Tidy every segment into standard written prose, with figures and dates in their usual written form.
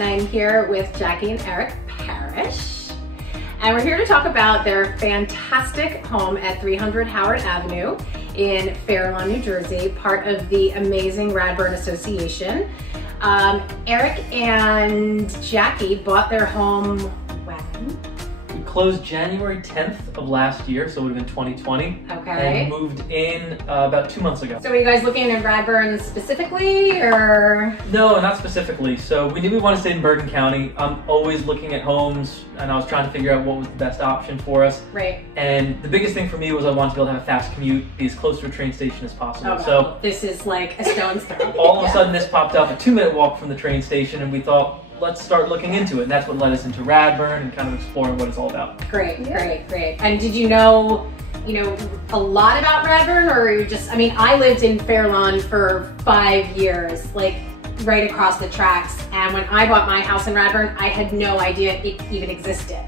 and I'm here with Jackie and Eric Parrish. And we're here to talk about their fantastic home at 300 Howard Avenue in Fair Lawn, New Jersey, part of the amazing Radburn Association. Eric and Jackie bought their home when? We closed January 10th of last year, so it would have been 2020. Okay. And moved in about 2 months ago. So are you guys looking at Radburn specifically, or? No, not specifically. So we knew we wanted to stay in Bergen County. I'm always looking at homes, and I was trying to figure out what was the best option for us. Right. And the biggest thing for me was I wanted to be able to have a fast commute, be as close to a train station as possible. Oh, so this is like a stone's throw. all of a sudden this popped up, a 2-minute walk from the train station, and we thought, let's start looking into it. And that's what led us into Radburn and kind of exploring what it's all about. Great. And did you know a lot about Radburn, or you just, I mean, I lived in Fair Lawn for 5 years, like right across the tracks. And when I bought my house in Radburn, I had no idea it even existed.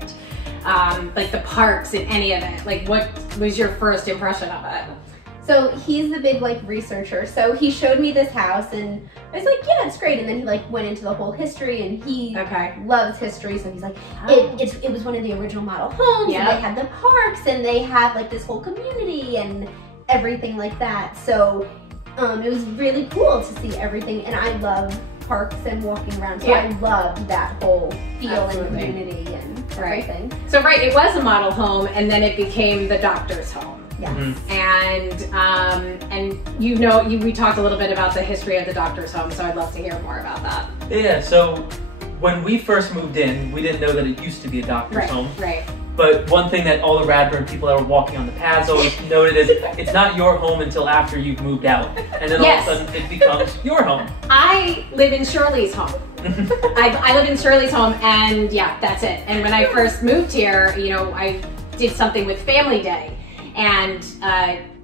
Like the parks and any of it. Like, what was your first impression of it? So he's the big like researcher. So he showed me this house and I was like, yeah, it's great. And then he like went into the whole history, and he loves history. So he's like, it was one of the original model homes. And they had the parks, and they have like this whole community and everything like that. So it was really cool to see everything. And I love parks and walking around. So I loved that whole feel and community and everything. So it was a model home, and then it became the doctor's home. Yes. And we talked a little bit about the history of the doctor's home, so I'd love to hear more about that. Yeah, so when we first moved in, we didn't know that it used to be a doctor's home. Right. But one thing that all the Radburn people that were walking on the paths always noted is it's not your home until after you've moved out. And then all of a sudden it becomes your home. I live in Shirley's home. I live in Shirley's home, and yeah, that's it. And when I first moved here, I did something with Family Day. And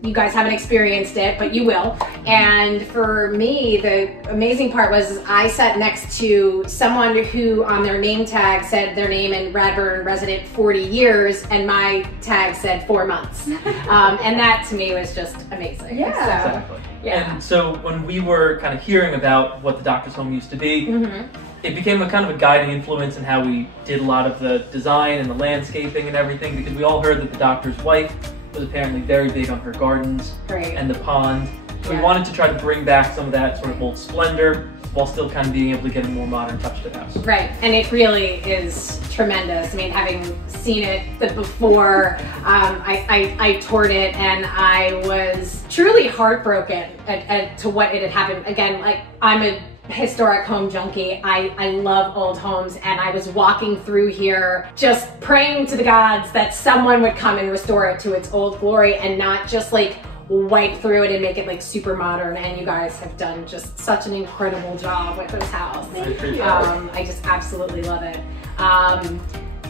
you guys haven't experienced it, but you will. And for me, the amazing part was I sat next to someone who on their name tag said their name in Radburn resident 40 years, and my tag said 4 months. And that to me was just amazing. Yeah. Exactly. Yeah. And so when we were kind of hearing about what the doctor's home used to be, it became a kind of a guiding influence in how we did a lot of the design and the landscaping and everything, because we all heard that the doctor's wife was apparently very big on her gardens and the pond. So we wanted to try to bring back some of that sort of old splendor while still kind of being able to get a more modern touch to the house. Right, and it really is tremendous. I mean, having seen it before, I toured it, and I was truly heartbroken to what it had happened. Again, like, I'm a historic home junkie. I love old homes, and I was walking through here just praying to the gods that someone would come and restore it to its old glory and not just like wipe through it and make it like super modern. And you guys have done just such an incredible job with this house. Thank you. I just absolutely love it.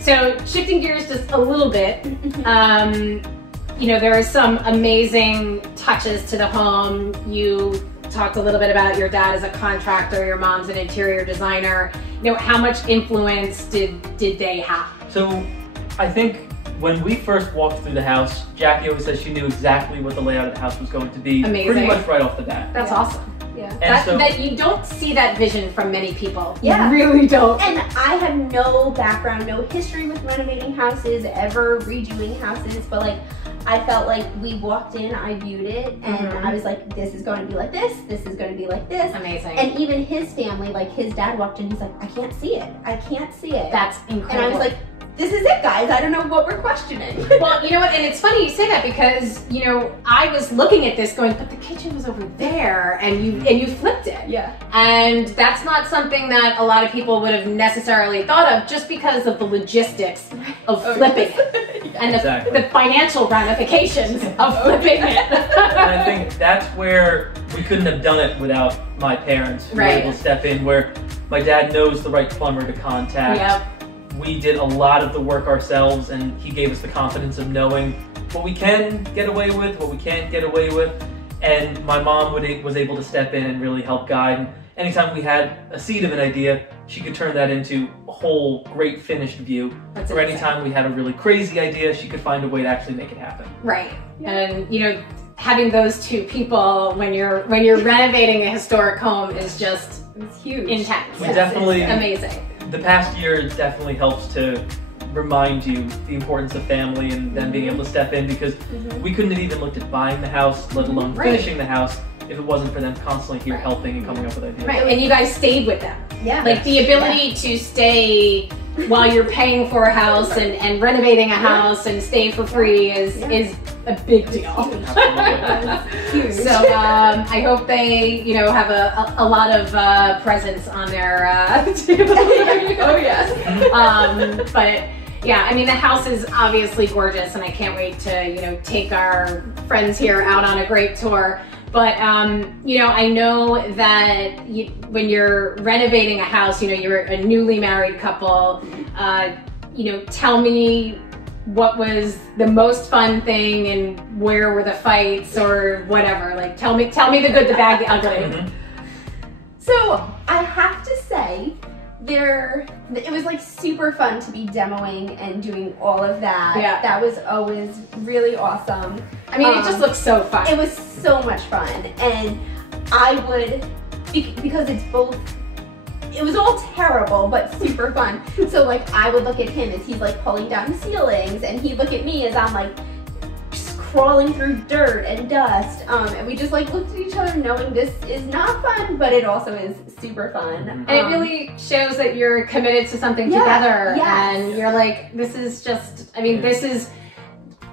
So shifting gears just a little bit, there are some amazing touches to the home. You talked a little bit about your dad as a contractor, your mom's an interior designer. How much influence did they have? So I think when we first walked through the house, Jackie always said she knew exactly what the layout of the house was going to be. Amazing. Pretty much right off the bat. That's awesome. Yeah. That you don't see that vision from many people. Yeah. You really don't. And I have no background, no history with renovating houses, ever redoing houses, but like, I felt like we walked in, I viewed it, and I was like, this is going to be like this is going to be like this. Amazing. And even his family, like his dad walked in, he's like, I can't see it. I can't see it. That's incredible. And I was like, this is it, guys. I don't know what we're questioning. Well, you know what, and it's funny you say that, because, I was looking at this going, but the kitchen was over there, and you flipped it. Yeah. And that's not something that a lot of people would have necessarily thought of, just because of the logistics of flipping it. And the financial ramifications of flipping it. And I think that's where we couldn't have done it without my parents who were able to step in, where my dad knows the right plumber to contact. Yep. We did a lot of the work ourselves, and he gave us the confidence of knowing what we can get away with, what we can't get away with. And my mom was able to step in and really help guide. And anytime we had a seed of an idea, she could turn that into a whole great finished view. Or anytime we had a really crazy idea, she could find a way to actually make it happen. Right. Yeah. And having those two people when you're renovating a historic home is just It was huge. Intense. We definitely, amazing. The past year definitely helps to remind you the importance of family and them being able to step in, because we couldn't have even looked at buying the house, let alone finishing the house, if it wasn't for them constantly here helping and coming up with ideas. Right, and you guys stayed with them. Yeah. Like the ability to stay while you're paying for a house and renovating a house and stay for free is a big deal. Huge. So I hope they, you know, have a lot of presents on their table. Oh yes. But yeah, I mean the house is obviously gorgeous, and I can't wait to, you know, take our friends here out on a great tour. But you know, I know that when you're renovating a house, you know, you're a newly married couple. You know, tell me what was the most fun thing and where were the fights or whatever. Like, tell me the good, the bad, the ugly. So I have to say, it was like super fun to be demoing and doing all of that. Yeah. That was always really awesome. I mean, it just looks so fun. It was so much fun, and I would, because it's both, it was all terrible, but super fun. So like, I would look at him as he's like pulling down the ceilings, and he'd look at me as I'm like just crawling through dirt and dust. And we just like looked at each other knowing this is not fun, but it also is super fun. And it really shows that you're committed to something together. And you're like, this is just, I mean, this is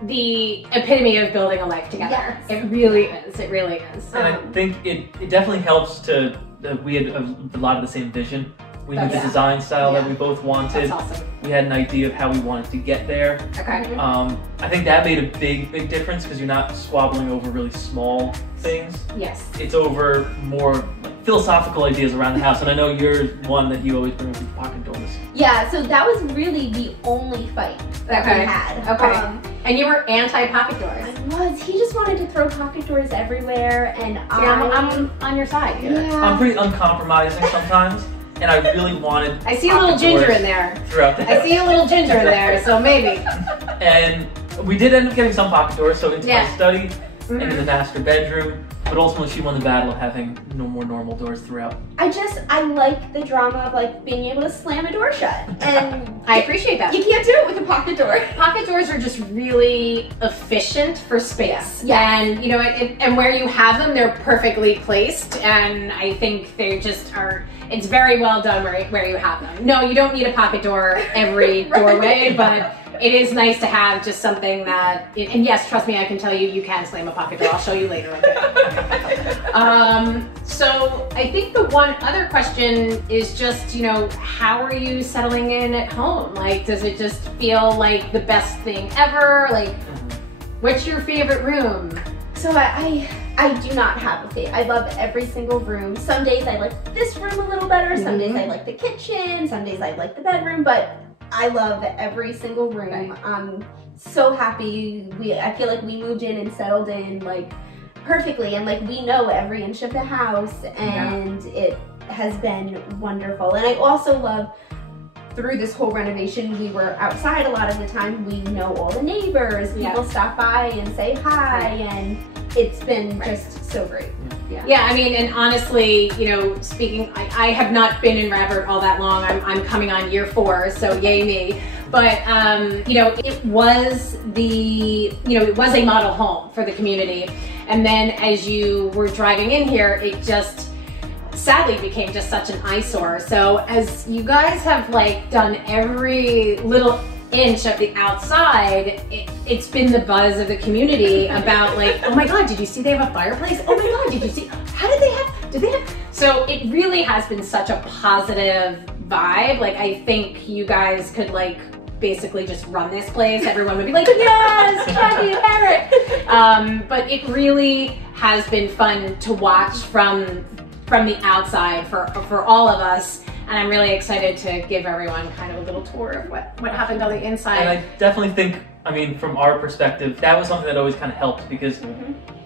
the epitome of building a life together. It really is. It really is. And I think it definitely helps to, we had a lot of the same vision. We knew the design style that we both wanted. That's awesome. We had an idea of how we wanted to get there. Okay. I think that made a big difference, because you're not squabbling over really small things. Yes. It's over more like philosophical ideas around the house, and I know you're one that you always bring with your pocket doors. Yeah, so that was really the only fight that we had. Okay. And you were anti-pocket doors. I was. He just wanted to throw pocket doors everywhere, and I'm on your side here. Yeah. I'm pretty uncompromising sometimes, and I really wanted I see a little ginger in there. Throughout the house. I see a little ginger in there, so maybe. And we did end up getting some pocket doors, so into my study and in the master bedroom. But ultimately, she won the battle of having no more normal doors throughout. I like the drama of like being able to slam a door shut, and I appreciate that. You can't do it with a pocket door. Pocket doors are just really efficient for space. Yeah. And you know, and where you have them, they're perfectly placed, and I think they just are. It's very well done where you have them. No, you don't need a pocket door every doorway, but it is nice to have just something that, and yes, trust me, I can tell you, you can slam a pocket door. I'll show you later. So I think the one other question is just, you know, how are you settling in at home? Like, does it just feel like the best thing ever? Like, what's your favorite room? So I do not have a favorite. I love every single room. Some days I like this room a little better. Some days I like the kitchen. Some days I like the bedroom. But I love every single room. I'm so happy. I feel like we moved in and settled in like perfectly, and like we know every inch of the house, and it has been wonderful. And I also love, through this whole renovation, we were outside a lot of the time. We know all the neighbors. People stop by and say hi, and it's been just so great. Yeah, I mean, and honestly, you know, speaking, I have not been in Radburn all that long. I'm coming on year 4, so yay me. But, you know, it was a model home for the community. And then as you were driving in here, it just sadly became just such an eyesore. So as you guys have like done every little inch of the outside, it's been the buzz of the community about like, oh my God, did you see they have a fireplace? Oh my God, did you see, did they have? So it really has been such a positive vibe. Like, I think you guys could like basically just run this place. Everyone would be like, yes, Kathy, Eric. But it really has been fun to watch from the outside for all of us. And I'm really excited to give everyone kind of a little tour of what happened on the inside. And I definitely think, I mean, from our perspective, that was something that always kind of helped, because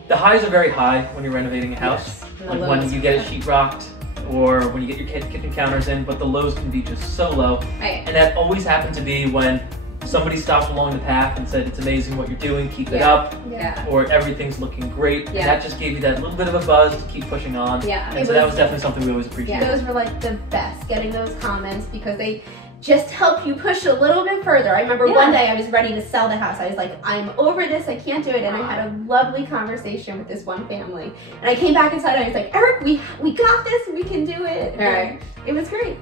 the highs are very high when you're renovating a house. Like when you get it sheetrocked or when you get your kitchen counters in, but the lows can be just so low. Right. And that always happened to be when somebody stopped along the path and said, it's amazing what you're doing, keep it Yeah. up, Yeah. or everything's looking great. Yeah. And that just gave you that little bit of a buzz to keep pushing on. Yeah. And so that was definitely something we always appreciated. Those were like the best, getting those comments, because they just help you push a little bit further. I remember one day I was ready to sell the house. I was like, I'm over this, I can't do it. And I had a lovely conversation with this one family. And I came back inside and I was like, Eric, we got this, we can do it. All right. It was great.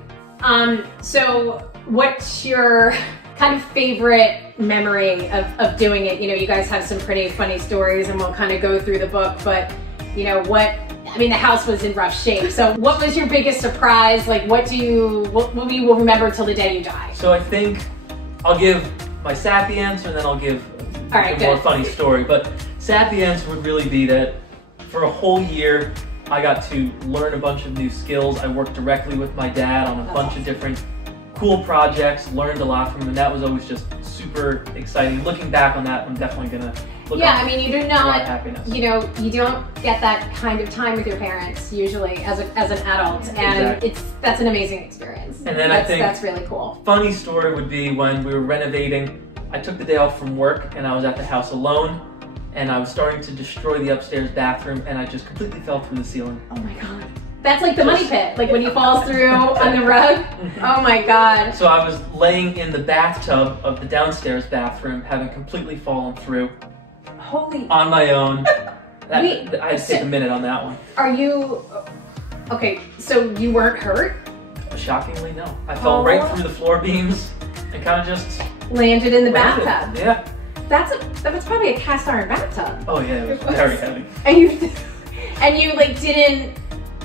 So what's your kind of favorite memory of doing it? You know, you guys have some pretty funny stories and we'll kind of go through the book, but you know, the house was in rough shape. So what was your biggest surprise? Like what you will remember till the day you die? So I think I'll give my sappy answer and then I'll give a more funny story. But sappy answer would really be that for a whole year, I got to learn a bunch of new skills. I worked directly with my dad on a bunch of different cool projects, learned a lot from him, and that was always just super exciting. Looking back on that, I'm definitely gonna look I mean, you do not, happiness. you know, you don't get that kind of time with your parents usually as an adult, and that's an amazing experience. And then I think that's really cool. Funny story would be when we were renovating. I took the day off from work and I was at the house alone, and I was starting to destroy the upstairs bathroom, and I just completely fell through the ceiling. Oh my god. That's like the money pit, like when you fall through on the rug. Oh my god. So I was laying in the bathtub of the downstairs bathroom, having completely fallen through. Holy. On my own. Wait, I had to take a minute on that one. Are you, okay, so you weren't hurt? Shockingly, no. I fell right through the floor beams and kind of just landed in the bathtub. Yeah. That's probably a cast iron bathtub. Oh yeah, it was very heavy. And you like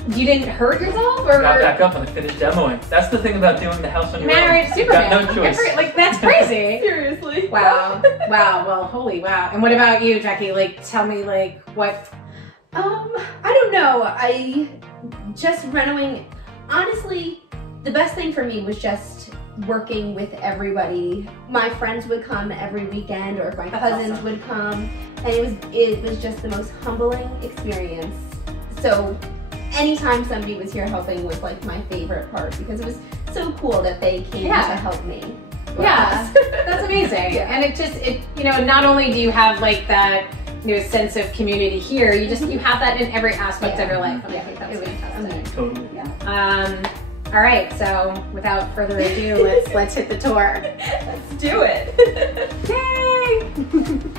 you didn't hurt yourself, or got back up and I finished demoing. That's the thing about doing the house on your own. Married Superman. You got no choice. Like that's crazy. Seriously. Wow. Well, holy wow. And what about you, Jackie? Like, tell me, like, what? I don't know. I just renovating. Honestly, the best thing for me was just working with everybody. My friends would come every weekend, or my cousins would come, and it was just the most humbling experience. So anytime somebody was here helping was like my favorite part, because it was so cool that they came to help me. Yeah, that's amazing. And it you know, not only do you have like that, you know, sense of community here, you have that in every aspect of your life. And I think that's fantastic. Totally. Yeah. All right, so without further ado, let's hit the tour. Let's do it. Yay!